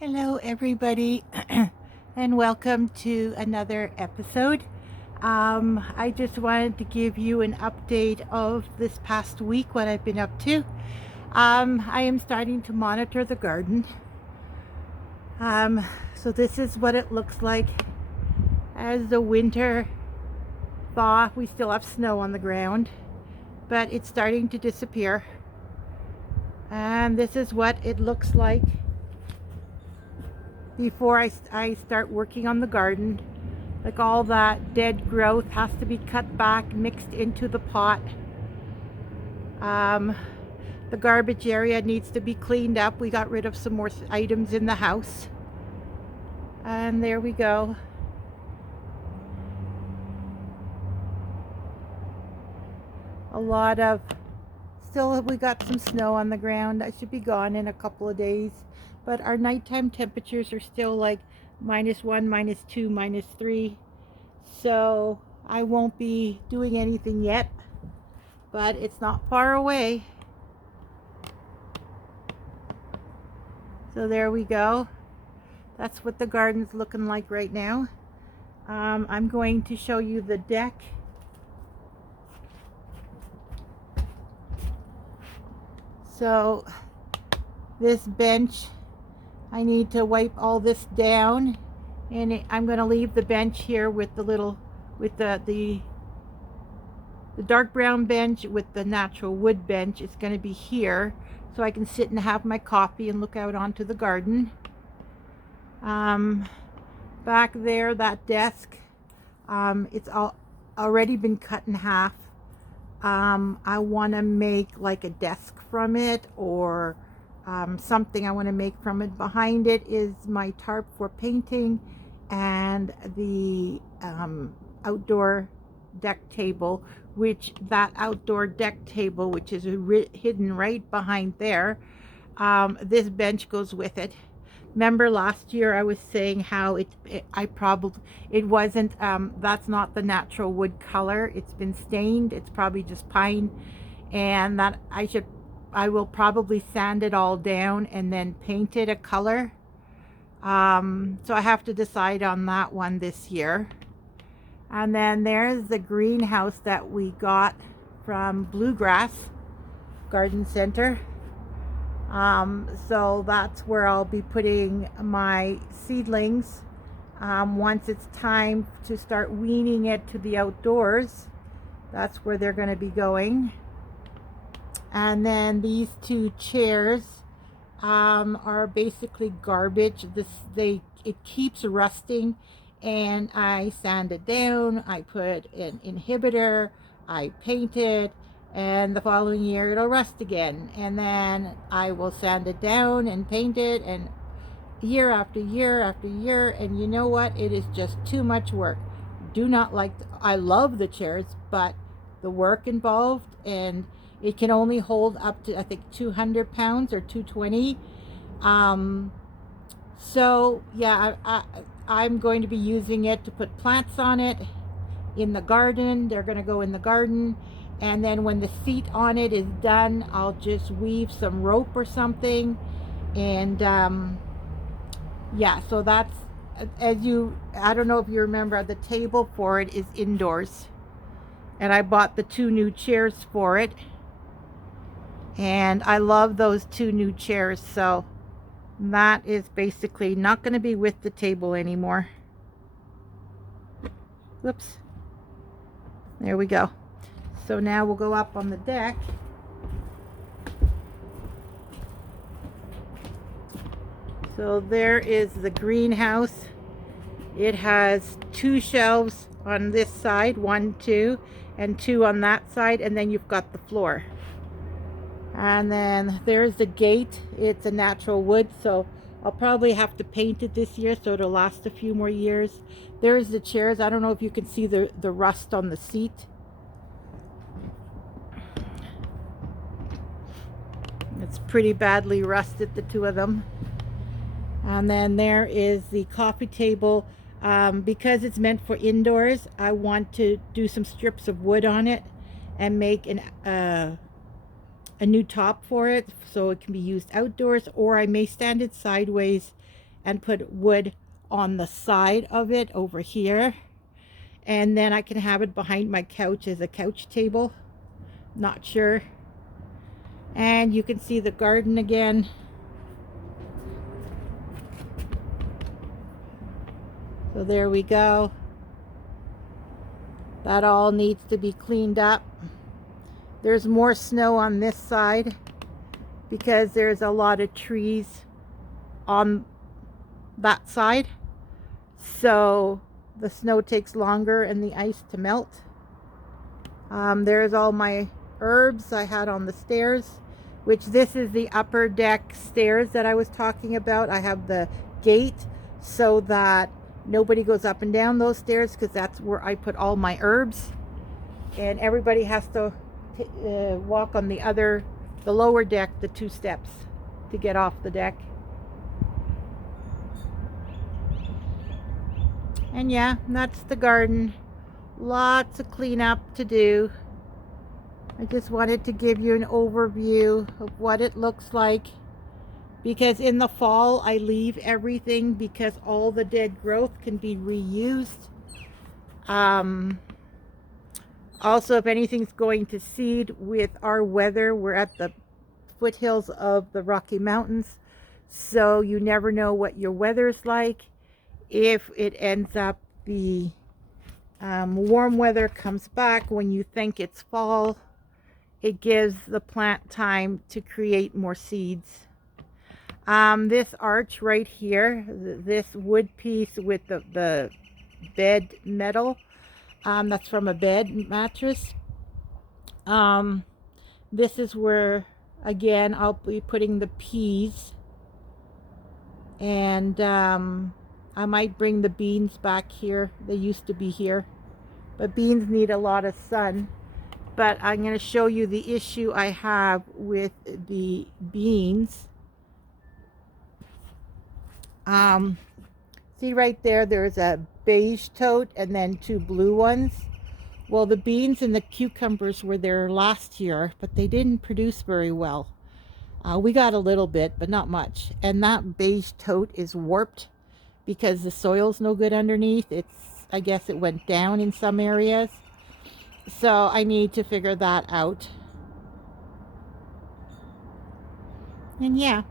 Hello, everybody, and welcome to another episode. I just wanted to give you an update of this past week, what I've been up to. I am starting to monitor the garden. So this is what it looks like as the winter thaw. We still have snow on the ground, but it's starting to disappear. And this is what it looks like before I start working on the garden. Like, all that dead growth has to be cut back, mixed into the pot. The garbage area needs to be cleaned up. We got rid of some more items in the house. And there we go. Still we got some snow on the ground. That should be gone in a couple of days. But our nighttime temperatures are still like -1, -2, -3. So I won't be doing anything yet, but it's not far away. So there we go. That's what the garden's looking like right now. I'm going to show you the deck. So this bench, I need to wipe all this down, and I'm going to leave the bench here with the dark brown bench with the natural wood bench. It's going to be here so I can sit and have my coffee and look out onto the garden. Back there, that desk, it's already been cut in half. I want to make like a desk from it, or something I want to make from it. Behind it is my tarp for painting, and the outdoor deck table, which is hidden right behind there. This bench goes with it. Remember last year I was saying how it wasn't, that's not the natural wood color. It's been stained. It's probably just pine, and that I will probably sand it all down and then paint it a color. So I have to decide on that one this year. And then there's the greenhouse that we got from Bluegrass Garden Center. So that's where I'll be putting my seedlings. Once it's time to start weaning it to the outdoors, that's where they're going to be going. And then these two chairs are basically garbage. It keeps rusting, and I sand it down. I put an inhibitor. I paint it, and the following year it'll rust again, and then I will sand it down and paint it, and year after year after year. And you know what? It is just too much work. I love the chairs, but the work involved, and it can only hold up to, I think, 200 pounds or 220. So yeah, I'm going to be using it to put plants on it in the garden. They're going to go in the garden. And then when the seat on it is done, I'll just weave some rope or something. And yeah, so that's, I don't know if you remember, the table for it is indoors. And I bought the 2 new chairs for it. And I love those 2 new chairs. So that is basically not going to be with the table anymore. Whoops. There we go. So now we'll go up on the deck. So there is the greenhouse. It has 2 shelves on this side, 1, 2, and 2 on that side, and then you've got the floor. And then there's the gate. It's a natural wood, so I'll probably have to paint it this year so it'll last a few more years. There's the chairs. I don't know if you can see the rust on the seat. It's pretty badly rusted, the 2 of them. And then there is the coffee table. Because it's meant for indoors, I want to do some strips of wood on it and make a new top for it so it can be used outdoors, or I may stand it sideways and put wood on the side of it over here. And then I can have it behind my couch as a couch table. Not sure. And you can see the garden again. So there we go. That all needs to be cleaned up. There's more snow on this side because there's a lot of trees on that side. So the snow takes longer and the ice to melt. There's all my herbs I had on the stairs, which this is the upper deck stairs that I was talking about. I have the gate so that nobody goes up and down those stairs, because that's where I put all my herbs, and everybody has to walk on the lower deck, the 2 steps to get off the deck. And yeah, that's the garden. Lots of cleanup to do. I just wanted to give you an overview of what it looks like, because in the fall I leave everything because all the dead growth can be reused. Also, if anything's going to seed with our weather, we're at the foothills of the Rocky Mountains, so you never know what your weather's like. If it ends up the warm weather comes back when you think it's fall, it gives the plant time to create more seeds. This arch right here, this wood piece with the bed metal, that's from a bed mattress. This is where, again, I'll be putting the peas, and I might bring the beans back here. They used to be here, but beans need a lot of sun. But I'm going to show you the issue I have with the beans. See right there, there's a beige tote and then 2 blue ones. Well, the beans and the cucumbers were there last year, but they didn't produce very well. We got a little bit, but not much. And that beige tote is warped because the soil's no good underneath. I guess it went down in some areas. So I need to figure that out. And yeah.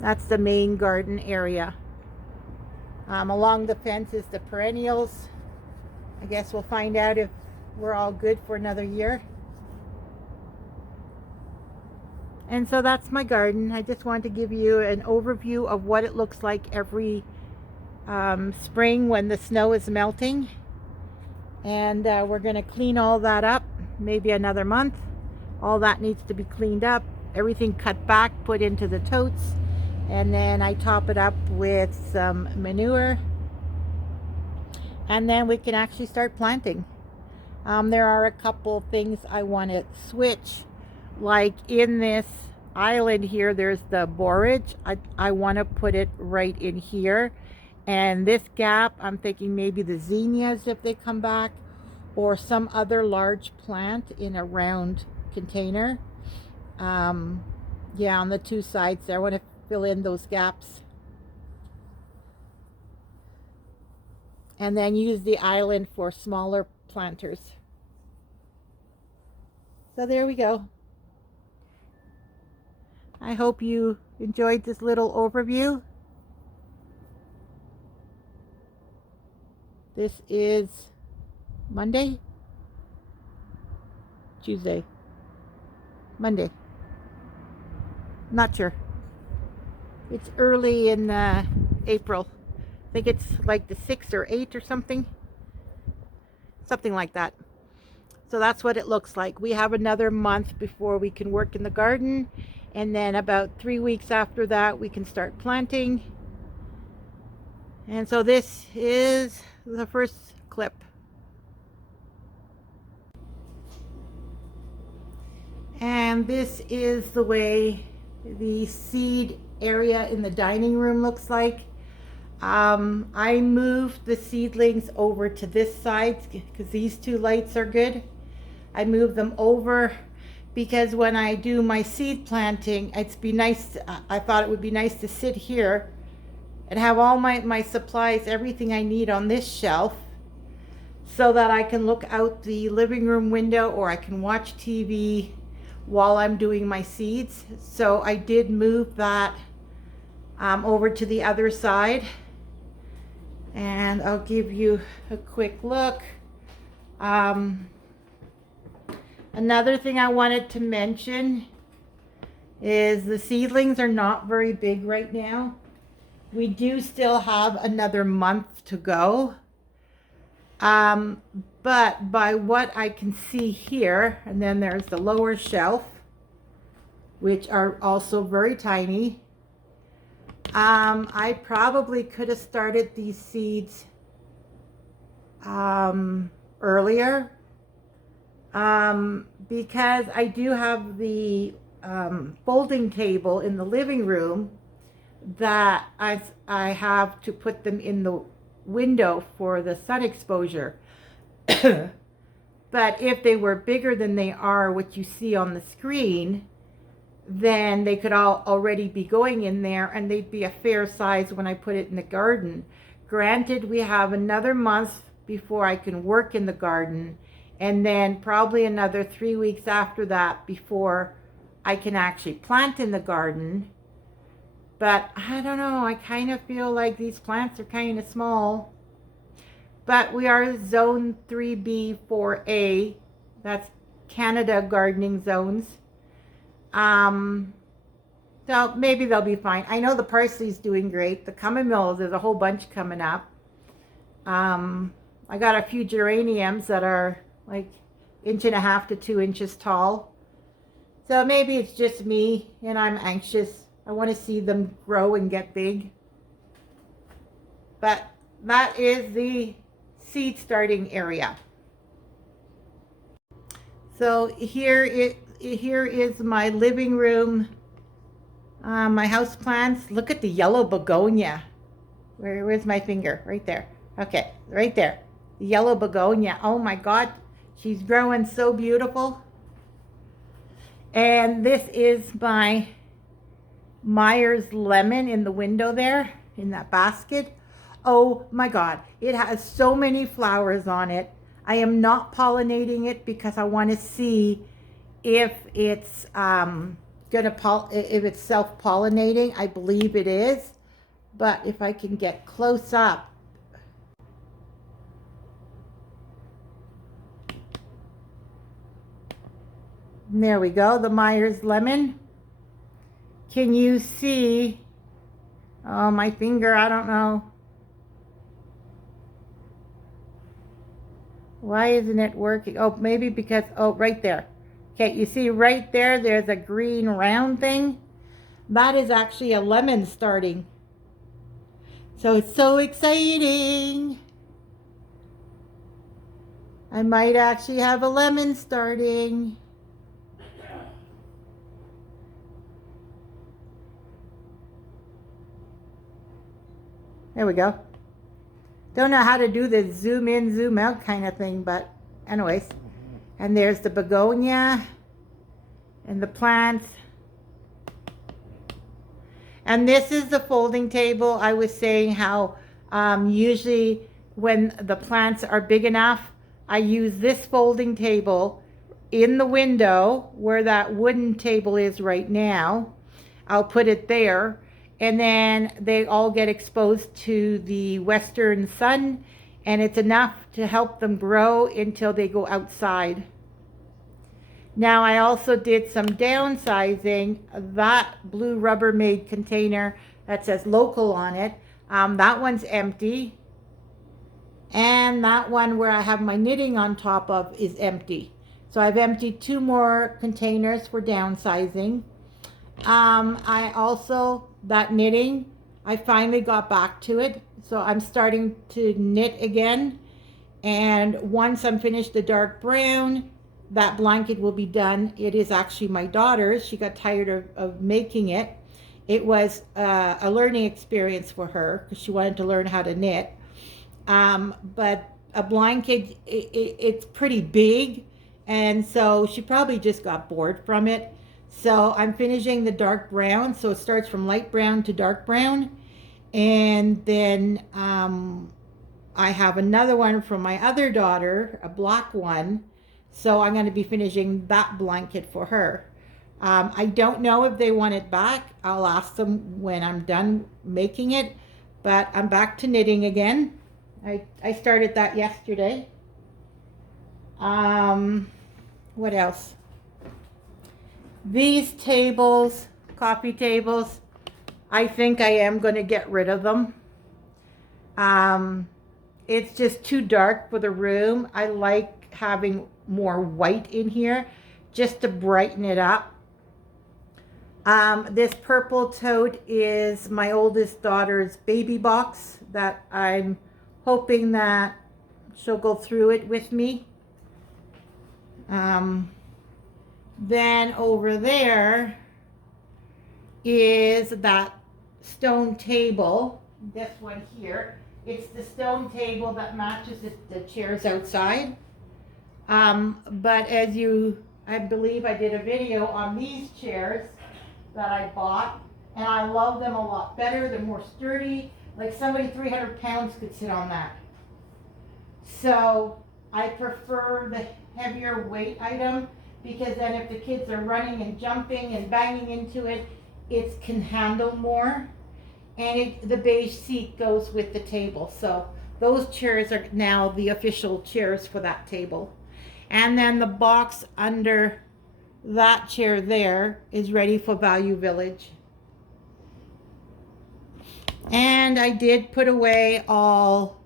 That's the main garden area. Along the fence is the perennials. I guess we'll find out if we're all good for another year. And so that's my garden. I just wanted to give you an overview of what it looks like every spring when the snow is melting. And we're going to clean all that up, maybe another month. All that needs to be cleaned up. Everything cut back, put into the totes. And then I top it up with some manure. And then we can actually start planting. There are a couple things I want to switch. Like in this island here, there's the borage. I want to put it right in here. And this gap, I'm thinking maybe the zinnias if they come back, or some other large plant in a round container. Yeah, on the 2 sides there, I want to fill in those gaps. And then use the island for smaller planters. So there we go. I hope you enjoyed this little overview. This is Monday? Tuesday? Monday. Not sure. It's early in April. I think it's like the 6th or 8th or something. Something like that. So that's what it looks like. We have another month before we can work in the garden. And then about 3 weeks after that, we can start planting. And so this is the first clip. And this is the way the seed area in the dining room looks like. I moved the seedlings over to this side because these 2 lights are good. I moved them over because when I do my seed planting, I thought it would be nice to sit here and have all my supplies, everything I need on this shelf, so that I can look out the living room window or I can watch TV while I'm doing my seeds. So I did move that over to the other side, and I'll give you a quick look. Another thing I wanted to mention is the seedlings are not very big right now. We do still have another month to go. But by what I can see here, and then there's the lower shelf, which are also very tiny. I probably could have started these seeds earlier. Because I do have the folding table in the living room that I have to put them in the window for the sun exposure. But if they were bigger than they are, what you see on the screen, then they could already be going in there and they'd be a fair size when I put it in the garden. Granted, we have another month before I can work in the garden, and then probably another 3 weeks after that before I can actually plant in the garden. But I don't know, I kind of feel like these plants are kind of small. But we are zone 3B 4A. That's Canada gardening zones. So maybe they'll be fine. I know the parsley's doing great. The chamomile, there's a whole bunch coming up. I got a few geraniums that are like 1.5 to 2 inches tall. So maybe it's just me and I'm anxious. I want to see them grow and get big. But that is the seed starting area. So here is my living room, my house plants. Look at the yellow begonia. Where's my finger? Right there. Okay, right there. The yellow begonia. Oh my God, she's growing so beautiful. And this is my Myers lemon in the window there, in that basket. Oh my God, it has so many flowers on it. I am not pollinating it because I want to see if it's if it's self-pollinating. I believe it is, but if I can get close up. There we go, the Myers lemon. Can you see? Oh, my finger, I don't know. Why isn't it working? Oh, maybe because, oh, right there. Okay, you see right there, there's a green round thing. That is actually a lemon starting. So it's so exciting. I might actually have a lemon starting. There we go. Don't know how to do this zoom in, zoom out kind of thing, but anyways. And there's the begonia and the plants. And this is the folding table. I was saying how usually when the plants are big enough, I use this folding table in the window where that wooden table is right now. I'll put it there. And then they all get exposed to the western sun, and it's enough to help them grow until they go outside. Now I also did some downsizing. That blue Rubbermaid container that says local on it, that one's empty. And that one where I have my knitting on top of is empty. So I've emptied 2 more containers for downsizing. I also, that knitting, I finally got back to it. So I'm starting to knit again. And once I'm finished the dark brown, that blanket will be done. It is actually my daughter's. She got tired of making it. It was a learning experience for her because she wanted to learn how to knit. But a blanket, it's pretty big. And so she probably just got bored from it. So I'm finishing the dark brown. So it starts from light brown to dark brown. And then I have another one from my other daughter, a black one. So I'm going to be finishing that blanket for her. I don't know if they want it back. I'll ask them when I'm done making it. But I'm back to knitting again. I started that yesterday. What else? These tables, coffee tables, I think I am going to get rid of them. It's just too dark for the room. I like having more white in here just to brighten it up. This purple tote is my oldest daughter's baby box that I'm hoping that she'll go through it with me. Then over there is that stone table, this one here. It's the stone table that matches the chairs outside. But as I believe I did a video on these chairs that I bought, and I love them a lot better. They're more sturdy. Like somebody 300 pounds could sit on that. So I prefer the heavier weight item because then if the kids are running and jumping and banging into it, it can handle more. And the beige seat goes with the table. So those chairs are now the official chairs for that table. And then the box under that chair there is ready for Value Village. And I did put away all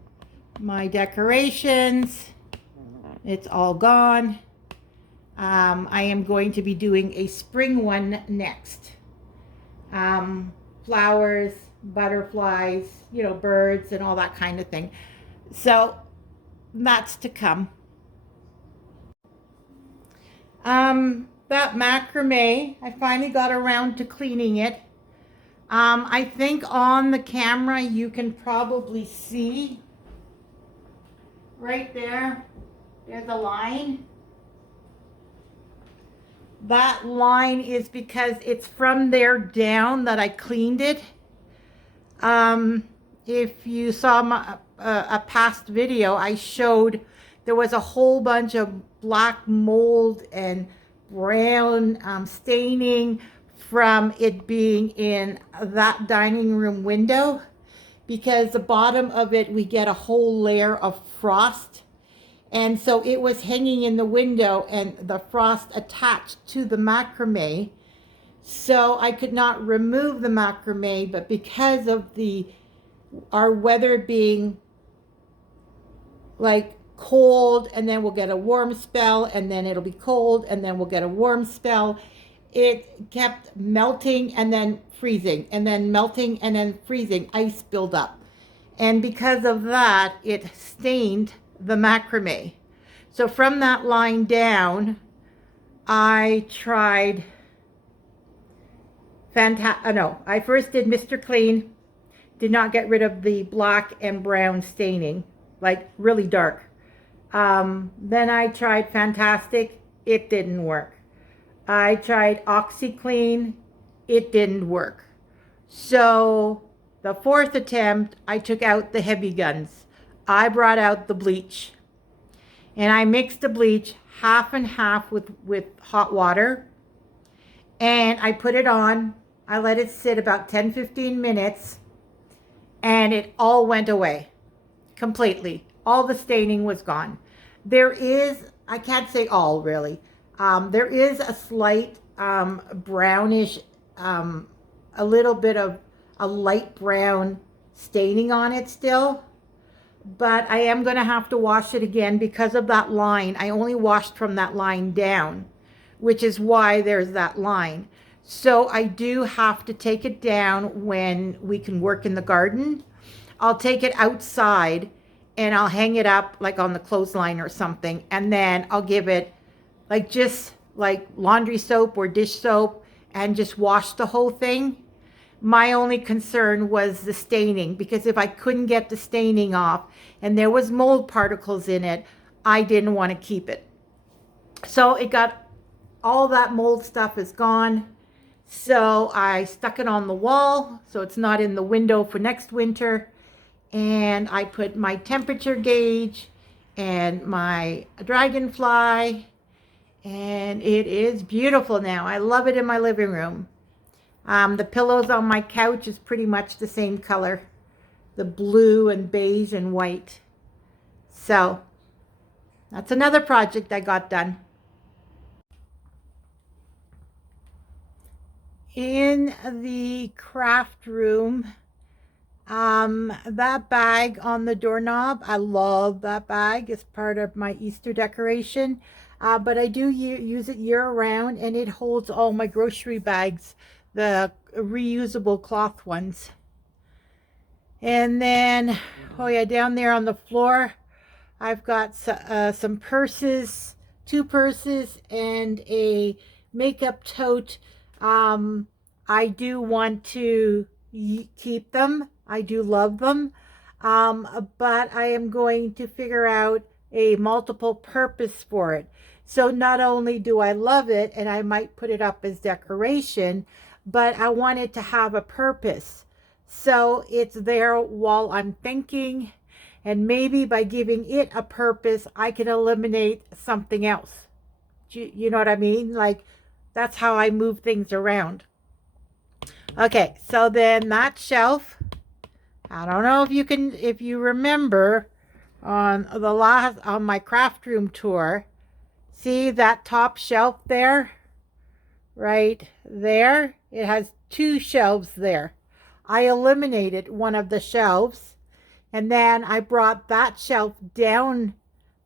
my decorations. It's all gone. I am going to be doing a spring one next. Flowers, butterflies, birds and all that kind of thing. So that's to come. That macrame, I finally got around to cleaning it. I think on the camera you can probably see right there, there's a line. That line is because it's from there down that I cleaned it. If you saw a past video, I showed there was a whole bunch of black mold and brown staining from it being in that dining room window, because the bottom of it we get a whole layer of frost, and so it was hanging in the window and the frost attached to the macrame, so I could not remove the macrame. But because of our weather being like cold, and then we'll get a warm spell, and then it'll be cold, and then we'll get a warm spell, it kept melting and then freezing and then melting and then freezing. Ice built up, and because of that it stained the macrame. So from that line down I tried I first did Mr. Clean, did not get rid of the black and brown staining, like really dark. Then I tried Fantastic, it didn't work. I tried OxyClean, it didn't work. So the fourth attempt, I took out the heavy guns. I brought out the bleach, and I mixed the bleach half and half with hot water, and I put it on. I let it sit about 10-15 minutes, and it all went away completely. All the staining was gone. There is, I can't say all really, there is a slight brownish, a little bit of a light brown staining on it still, but I am going to have to wash it again because of that line. I only washed from that line down, which is why there's that line. So I do have to take it down when we can work in the garden. I'll take it outside and I'll hang it up like on the clothesline or something, and then I'll give it like just like laundry soap or dish soap and just wash the whole thing. My only concern was the staining, because if I couldn't get the staining off and there was mold particles in it, I didn't want to keep it. So it got, all that mold stuff is gone. So I stuck it on the wall so it's not in the window for next winter. And I put my temperature gauge and my dragonfly, and it is beautiful now. I love it in my living room. The pillows on my couch is pretty much the same color, the blue and beige and white. So that's another project I got done. In the craft room, that bag on the doorknob, I love that bag. It's part of my Easter decoration. But I do use it year round, and it holds all my grocery bags, the reusable cloth ones. And then, oh yeah, down there on the floor, I've got some purses, 2 purses, and a makeup tote. I do want to keep them. I do love them. But I am going to figure out a multiple purpose for it. So not only do I love it, and I might put it up as decoration, but I want it to have a purpose. So it's there while I'm thinking, and maybe by giving it a purpose, I can eliminate something else. You know what I mean? Like, that's how I move things around. Okay, so then that shelf, I don't know if you remember on my craft room tour, see that top shelf there? Right there, it has 2 shelves there. I eliminated one of the shelves, and then I brought that shelf down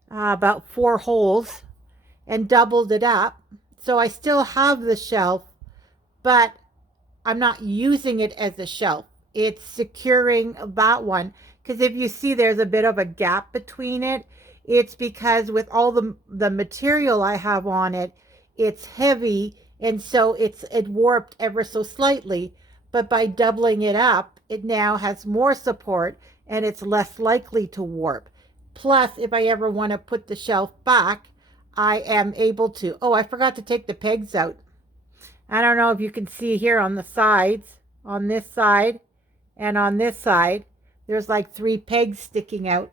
about 4 holes and doubled it up. So I still have the shelf, but I'm not using it as a shelf. It's securing that one. Because if you see there's a bit of a gap between it, it's because with all the material I have on it, it's heavy, and so it warped ever so slightly. But by doubling it up, it now has more support and it's less likely to warp. Plus, if I ever want to put the shelf back, I am able to. Oh, I forgot to take the pegs out. I don't know if you can see here on the sides, on this side and on this side, there's like 3 pegs sticking out.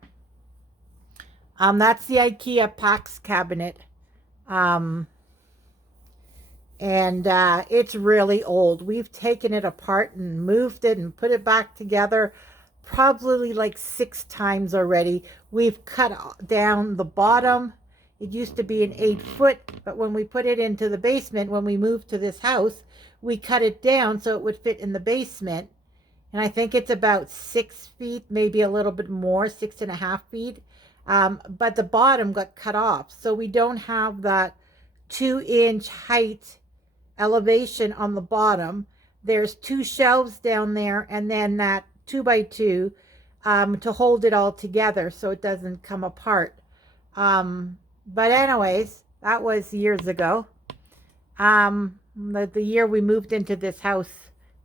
That's the IKEA Pax cabinet. It's really old. We've taken it apart and moved it and put it back together probably like 6 times already. We've cut down the bottom. It used to be an 8-foot, but when we put it into the basement, when we moved to this house, we cut it down so it would fit in the basement. And I think it's about 6 feet, maybe a little bit more, 6.5 feet. But the bottom got cut off. So we don't have that 2-inch height elevation on the bottom. There's 2 shelves down there, and then that 2x2 to hold it all together so it doesn't come apart. But anyways, that was years ago. The year we moved into this house,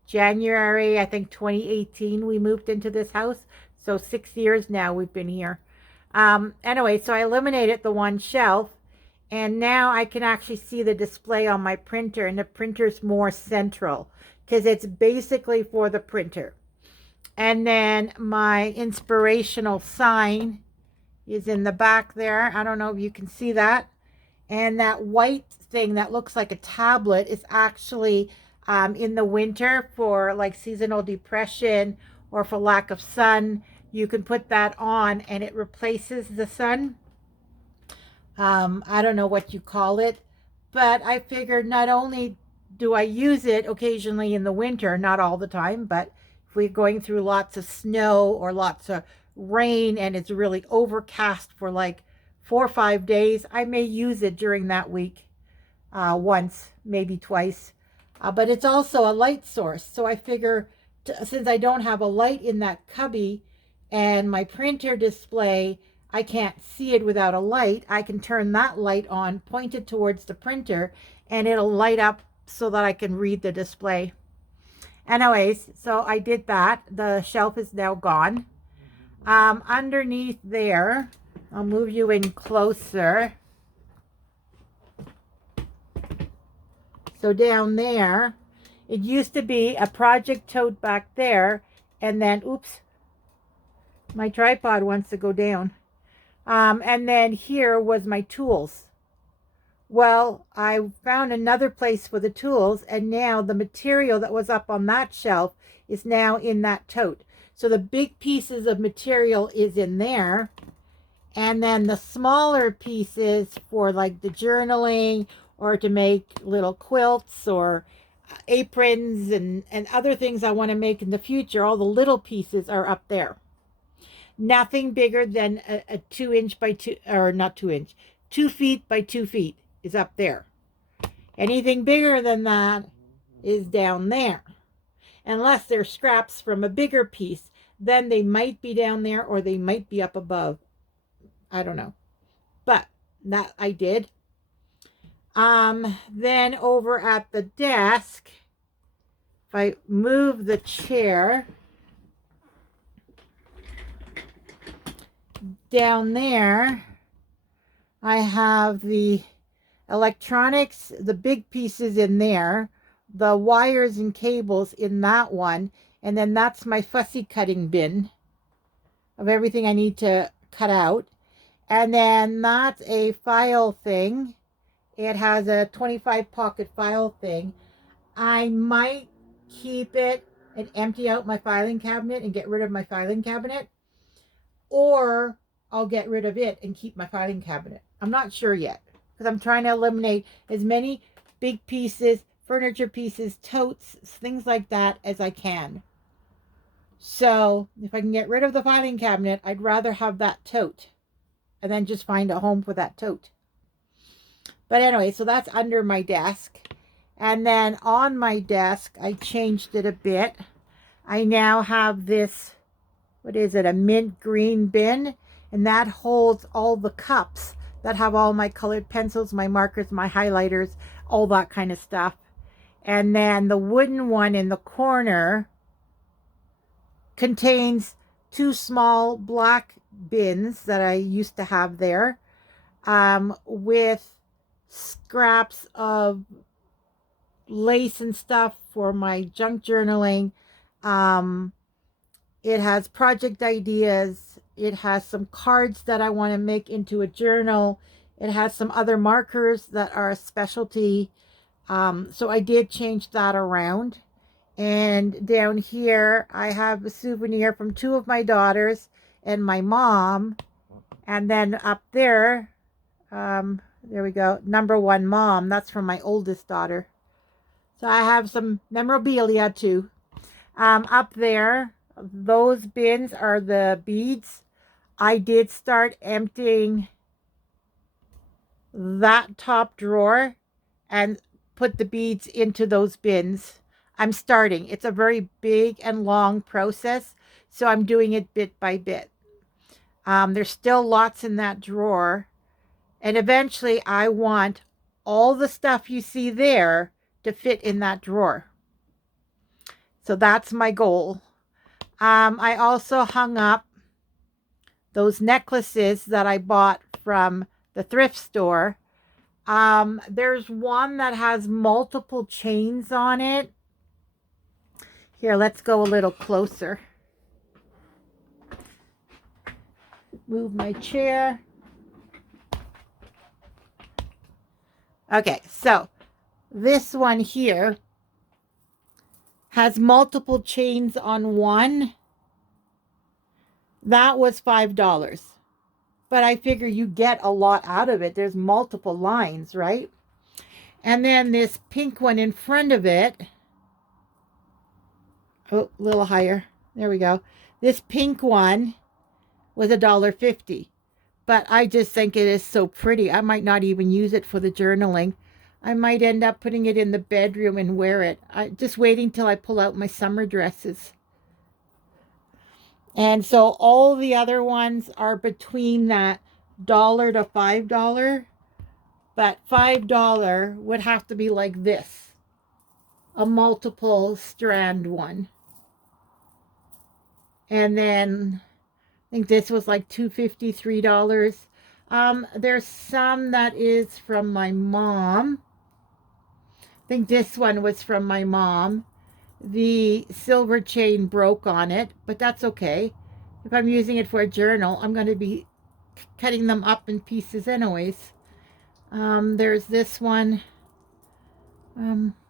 January, I think 2018, we moved into this house. So 6 years now we've been here. Anyway, so I eliminated the 1 shelf, and now I can actually see the display on my printer, and the printer's more central because it's basically for the printer. And then my inspirational sign is in the back there. I don't know if you can see that. And that white thing that looks like a tablet is actually in the winter for like seasonal depression or for lack of sun. You can put that on and it replaces the sun. I don't know what you call it, but I figured not only do I use it occasionally in the winter, not all the time, but if we're going through lots of snow or lots of rain and it's really overcast for like 4 or 5 days, I may use it during that week once, maybe twice. But it's also a light source. So I figure since I don't have a light in that cubby and my printer display, I can't see it without a light. I can turn that light on, point it towards the printer, and it'll light up so that I can read the display. Anyways, so I did that. The shelf is now gone. Underneath there, I'll move you in closer. So down there, it used to be a project tote back there, and then, oops, my tripod wants to go down. And then here was my tools. Well, I found another place for the tools, and now the material that was up on that shelf is now in that tote. So the big pieces of material is in there, and then the smaller pieces for like the journaling or to make little quilts or aprons and other things I want to make in the future, all the little pieces are up there. Nothing bigger than a 2 inch by 2, or not 2 inch, 2 feet by 2 feet is up there. Anything bigger than that is down there. Unless they're scraps from a bigger piece, then they might be down there or they might be up above. I don't know. But that I did. Then over at the desk, if I move the chair down there, I have the electronics, the big pieces in there, the wires and cables in that one, and then that's my fussy cutting bin of everything I need to cut out. And then that's a file thing. It has a 25 pocket file thing. I might keep it and empty out my filing cabinet and get rid of my filing cabinet, or I'll get rid of it and keep my filing cabinet. I'm not sure yet, because I'm trying to eliminate as many big pieces, furniture pieces, totes, things like that as I can. So if I can get rid of the filing cabinet, I'd rather have that tote and then just find a home for that tote. But anyway, so that's under my desk. And then on my desk, I changed it a bit. I now have this, what is it, a mint green bin, and that holds all the cups that have all my colored pencils, my markers, my highlighters, all that kind of stuff. And then the wooden one in the corner contains 2 small black bins that I used to have there, with scraps of lace and stuff for my junk journaling. It has project ideas. It has some cards that I want to make into a journal. It has some other markers that are a specialty. So I did change that around. And down here, I have a souvenir from 2 of my daughters and my mom. And then up there, there we go, number 1 mom. That's from my oldest daughter. So I have some memorabilia too. Up there, those bins are the beads. I did start emptying that top drawer and put the beads into those bins. I'm starting. It's a very big and long process, so I'm doing it bit by bit. There's still lots in that drawer, and eventually I want all the stuff you see there to fit in that drawer. So that's my goal. I also hung up those necklaces that I bought from the thrift store. There's one that has multiple chains on it. Here, let's go a little closer. Move my chair. Okay, so this one here has multiple chains on one. That was $5. But I figure you get a lot out of it. There's multiple lines, right? And then this pink one in front of it. Oh, a little higher. There we go. This pink one was $1.50. But I just think it is so pretty. I might not even use it for the journaling. I might end up putting it in the bedroom and wear it. Just waiting till I pull out my summer dresses. And so all the other ones are between that $1 to $5. But $5 would have to be like this. A multiple strand one. And then I think this was like $2.50, $3. There's some that is from my mom. I think this one was from my mom. The silver chain broke on it, but that's okay. If I'm using it for a journal, I'm going to be cutting them up in pieces anyways. There's this one.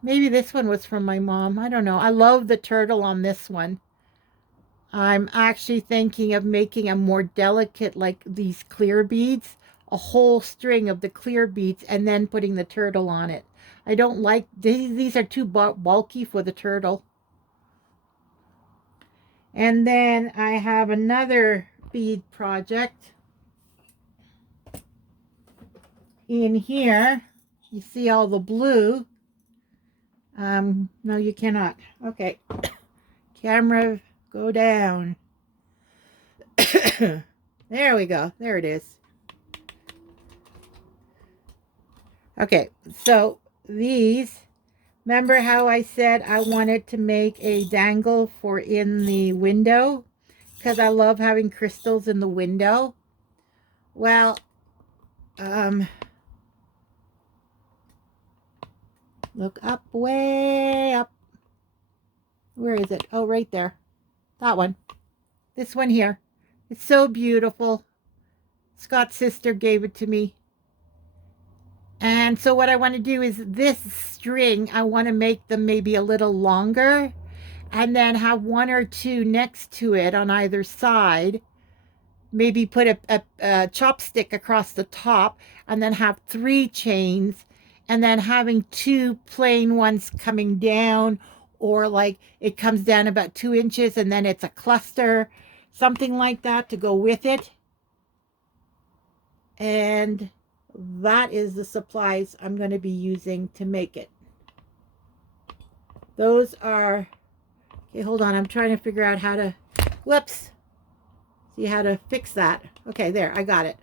Maybe this one was from my mom. I don't know. I love the turtle on this one. I'm actually thinking of making a more delicate, like these clear beads, a whole string of the clear beads, and then putting the turtle on it. I don't like, these are too bulky for the turtle. And then I have another bead project in here. You see all the blue. No, you cannot. Okay. Camera, go down. There we go. There it is. Okay, so these, remember how I said I wanted to make a dangle for in the window? Because I love having crystals in the window. Well, look up, way up. Where is it? Oh, right there. That one. This one here. It's so beautiful. Scott's sister gave it to me. And so what I want to do is this string, I want to make them maybe a little longer and then have one or two next to it on either side. Maybe put a chopstick across the top and then have 3 chains and then having 2 plain ones coming down, or like it comes down about 2 inches and then it's a cluster, something like that to go with it. And that is the supplies I'm going to be using to make it. Those are, okay, hold on. I'm trying to figure out how to, whoops, see how to fix that. Okay, there, I got it.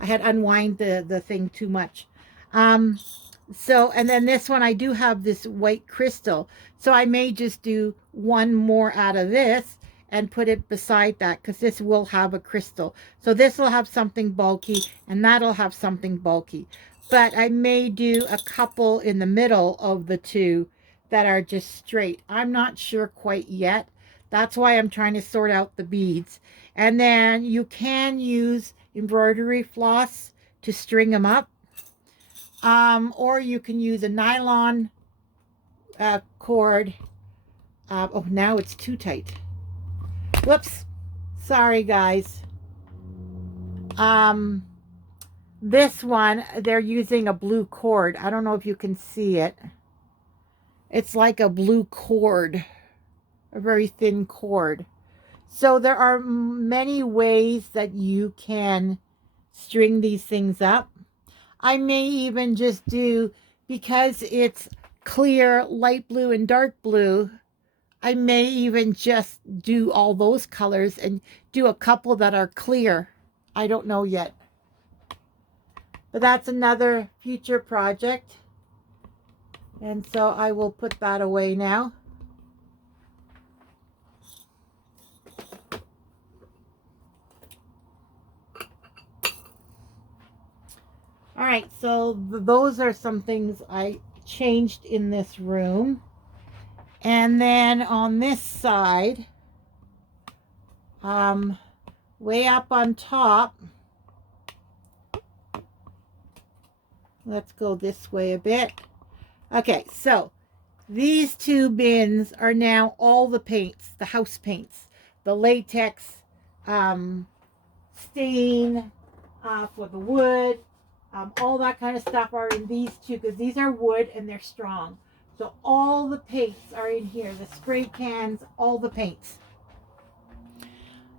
I had unwind the thing too much. So, and then this one, I do have this white crystal. So I may just do one more out of this and put it beside that, because this will have a crystal. So this will have something bulky and that'll have something bulky. But I may do a couple in the middle of the two that are just straight. I'm not sure quite yet. That's why I'm trying to sort out the beads. And then you can use embroidery floss to string them up. Or you can use a nylon cord. Oh, now it's too tight. Whoops. Sorry, guys. This one, they're using a blue cord. I don't know if you can see it. It's like a blue cord, a very thin cord. So there are many ways that you can string these things up. I may even just do, because it's clear, light blue, and dark blue, I may even just do all those colors and do a couple that are clear. I don't know yet. But that's another future project. And so I will put that away now. All right, so those are some things I changed in this room. And then on this side, way up on top, let's go this way a bit. Okay, so these 2 bins are now all the paints, the house paints, the latex stain for the wood, all that kind of stuff are in these 2, because these are wood and they're strong. So all the paints are in here, the spray cans, all the paints.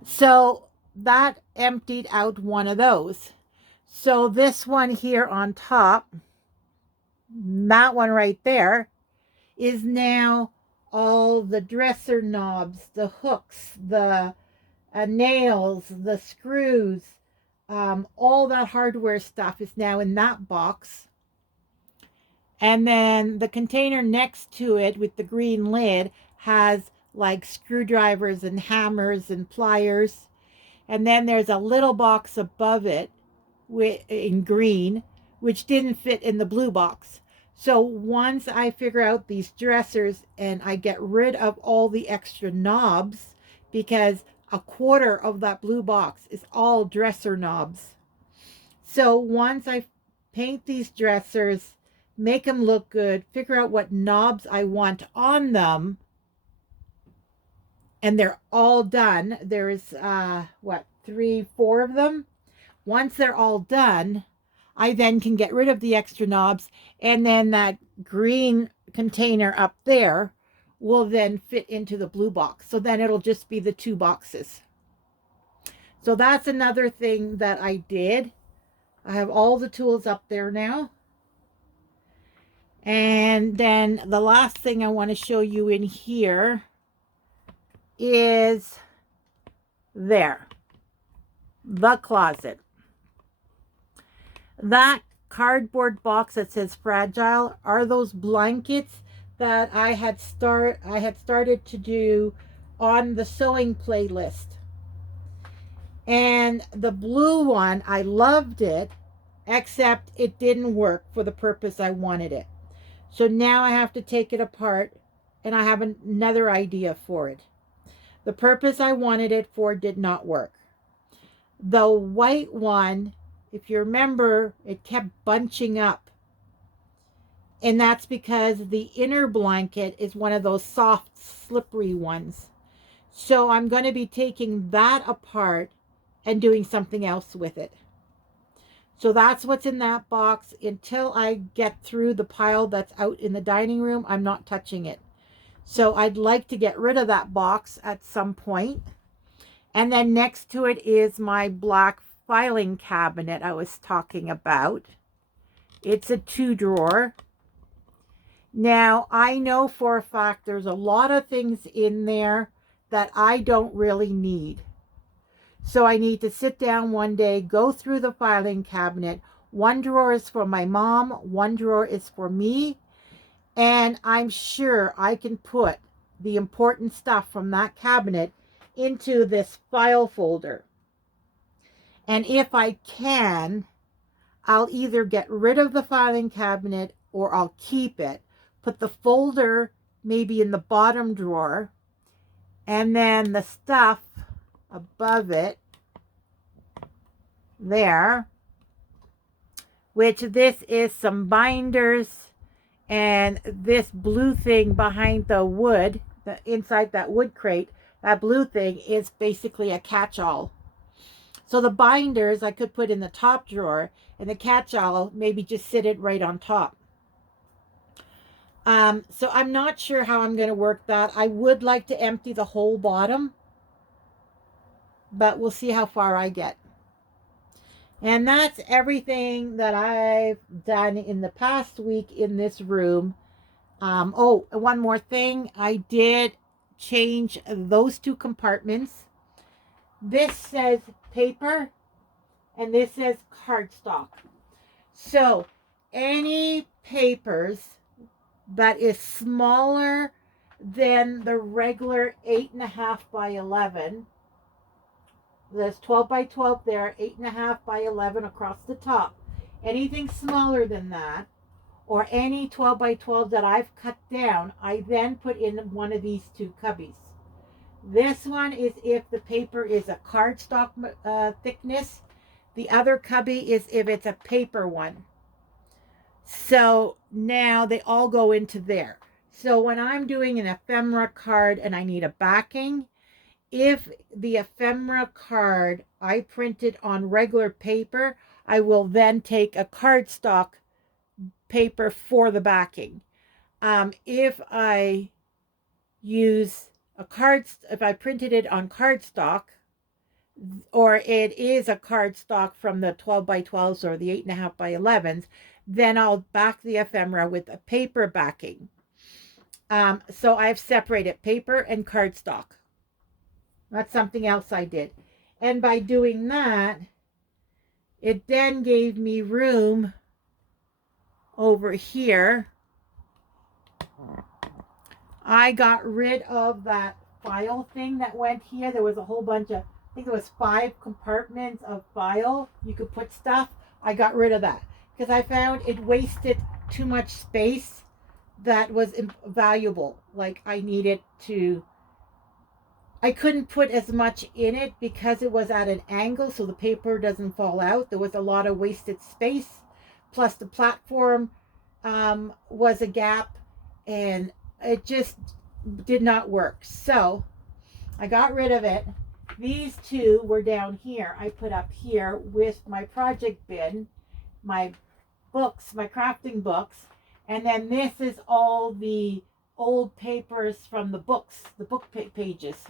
So that emptied out one of those. So this one here on top, that one right there, is now all the dresser knobs, the hooks, the nails, the screws, all that hardware stuff is now in that box. And then the container next to it with the green lid has like screwdrivers and hammers and pliers. And then there's a little box above it in green, which didn't fit in the blue box. So once I figure out these dressers and I get rid of all the extra knobs, because a quarter of that blue box is all dresser knobs. So once I paint these dressers, make them look good, figure out what knobs I want on them, and they're all done. There's what, 3, 4 of them. Once they're all done, I then can get rid of the extra knobs, and then that green container up there will then fit into the blue box. So then it'll just be the 2 boxes. So that's another thing that I did. I have all the tools up there now. And then the last thing I want to show you in here is there, the closet. That cardboard box that says fragile are those blankets that I had started to do on the sewing playlist. And the blue one, I loved it, except it didn't work for the purpose I wanted it. So now I have to take it apart, and I have another idea for it. The purpose I wanted it for did not work. The white one, if you remember, it kept bunching up. And that's because the inner blanket is one of those soft, slippery ones. So I'm going to be taking that apart and doing something else with it. So that's what's in that box. Until I get through the pile that's out in the dining room, I'm not touching it. So I'd like to get rid of that box at some point. And then next to it is my black filing cabinet I was talking about. It's a 2-drawer. Now, I know for a fact there's a lot of things in there that I don't really need. So I need to sit down one day, go through the filing cabinet. 1 drawer is for my mom, 1 drawer is for me. And I'm sure I can put the important stuff from that cabinet into this file folder. And if I can, I'll either get rid of the filing cabinet or I'll keep it. Put the folder maybe in the bottom drawer, and then the stuff above it there, which this is some binders, and this blue thing behind the wood, the inside that wood crate, that blue thing is basically a catch-all. So the binders I could put in the top drawer, and the catch-all maybe just sit it right on top. So I'm not sure how I'm going to work that. I would like to empty the whole bottom, but we'll see how far I get. And that's everything that I've done in the past week in this room. Oh, one more thing. I did change those 2 compartments. This says paper and this says cardstock. So any papers that is smaller than the regular 8.5 by 11, there's 12 by 12 there, 8.5 by 11 across the top. Anything smaller than that, or any 12 by 12 that I've cut down, I then put in one of these 2 cubbies. This one is if the paper is a cardstock thickness. The other cubby is if it's a paper one. So now they all go into there. So when I'm doing an ephemera card and I need a backing, if the ephemera card I printed on regular paper, I will then take a cardstock paper for the backing. If I use if I printed it on cardstock, or it is a cardstock from the 12 by 12s or the 8.5 by 11s, then I'll back the ephemera with a paper backing. So I've separated paper and cardstock. That's something else I did. And by doing that, it then gave me room over here. I got rid of that file thing that went here. There was a whole bunch of, I think there was 5 compartments of file. You could put stuff. I got rid of that because I found it wasted too much space that was valuable. Like I couldn't put as much in it because it was at an angle so the paper doesn't fall out. There was a lot of wasted space. Plus the platform was a gap, and it just did not work. So I got rid of it. These two were down here. I put up here with my project bin, my books, my crafting books. And then this is all the old papers from the books, the book pages.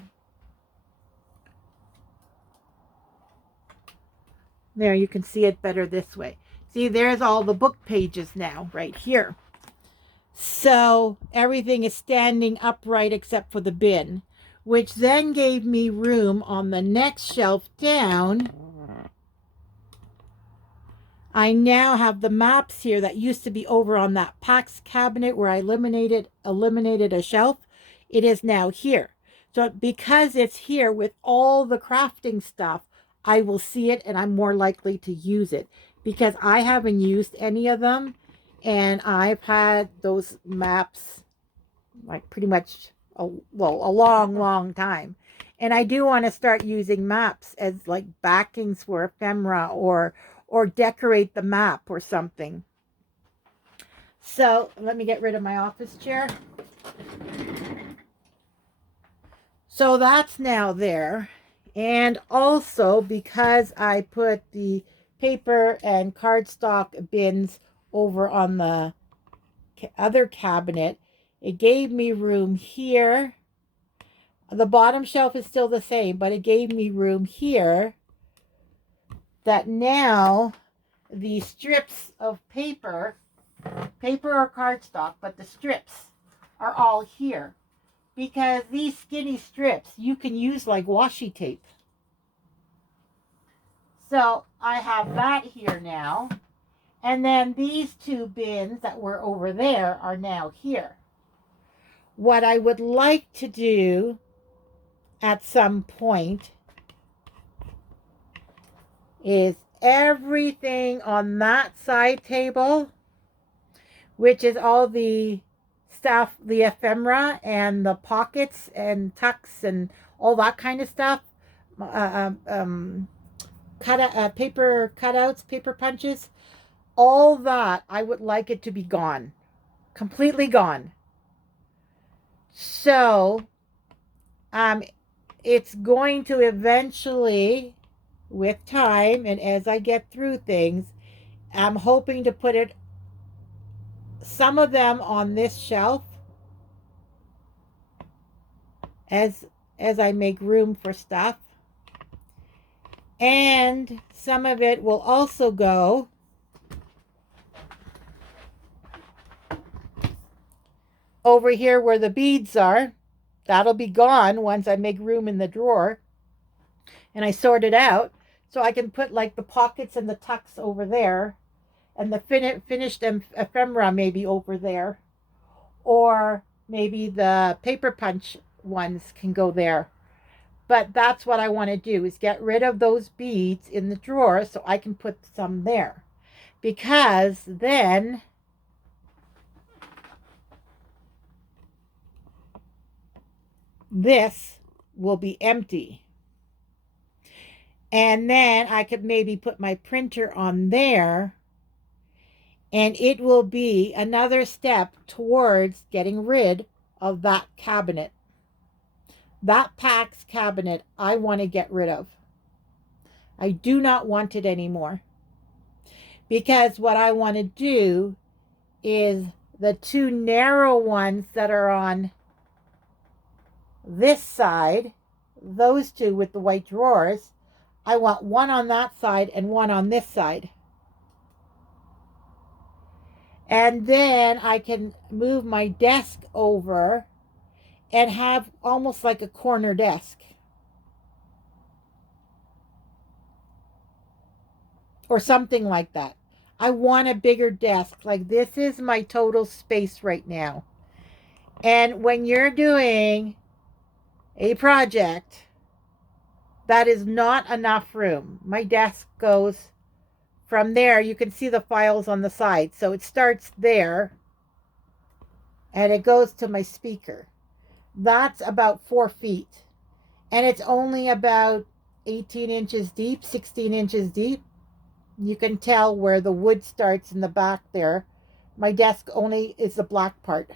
There, you can see it better this way. See, there's all the book pages now, right here. So everything is standing upright except for the bin, which then gave me room on the next shelf down. I now have the maps here that used to be over on that PAX cabinet where I eliminated a shelf. It is now here. So because it's here with all the crafting stuff, I will see it and I'm more likely to use it because I haven't used any of them, and I've had those maps like pretty much a long time. And I do want to start using maps as like backings for ephemera or decorate the map or something. So let me get rid of my office chair. So that's now there. And also because I put the paper and cardstock bins over on the other cabinet, it gave me room here. The bottom shelf is still the same, but it gave me room here that now the strips of paper or cardstock, but the strips are all here. Because these skinny strips you can use like washi tape. So I have that here now. And then these two bins that were over there are now here. What I would like to do at some point is everything on that side table, which is all the stuff, the ephemera and the pockets and tucks and all that kind of stuff, paper cutouts, paper punches, all that, I would like it to be gone, completely gone. So it's going to eventually, with time and as I get through things, I'm hoping to put it, some of them on this shelf as I make room for stuff, and some of it will also go over here where the beads are. That'll be gone once I make room in the drawer and I sort it out, so I can put like the pockets and the tucks over there, and the finished ephemera maybe over there, or maybe the paper punch ones can go there. But that's what I want to do, is get rid of those beads in the drawer so I can put some there, because then this will be empty. And then I could maybe put my printer on there, and it will be another step towards getting rid of that cabinet. That PAX cabinet I want to get rid of. I do not want it anymore. Because what I want to do is the two narrow ones that are on this side, those two with the white drawers, I want one on that side and one on this side. And then I can move my desk over and have almost like a corner desk. Or something like that. I want a bigger desk. Like, this is my total space right now. And when you're doing a project, that is not enough room. My desk goes from there, you can see the files on the side. So it starts there and it goes to my speaker. That's about 4 feet. And it's only about 18 inches deep, 16 inches deep. You can tell where the wood starts in the back there. My desk only is the black part.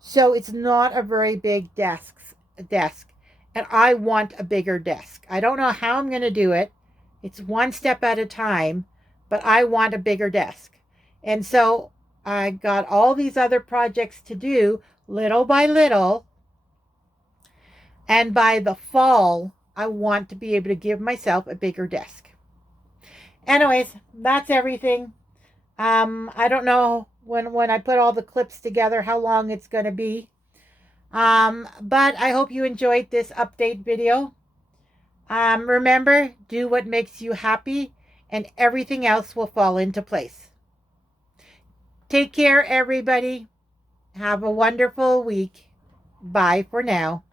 So it's not a very big desk. And I want a bigger desk. I don't know how I'm going to do it. It's one step at a time, but I want a bigger desk. And so I got all these other projects to do little by little. And by the fall, I want to be able to give myself a bigger desk. Anyways, that's everything. I don't know when I put all the clips together how long it's going to be. But I hope you enjoyed this update video. Remember, do what makes you happy and everything else will fall into place. Take care, everybody. Have a wonderful week. Bye for now.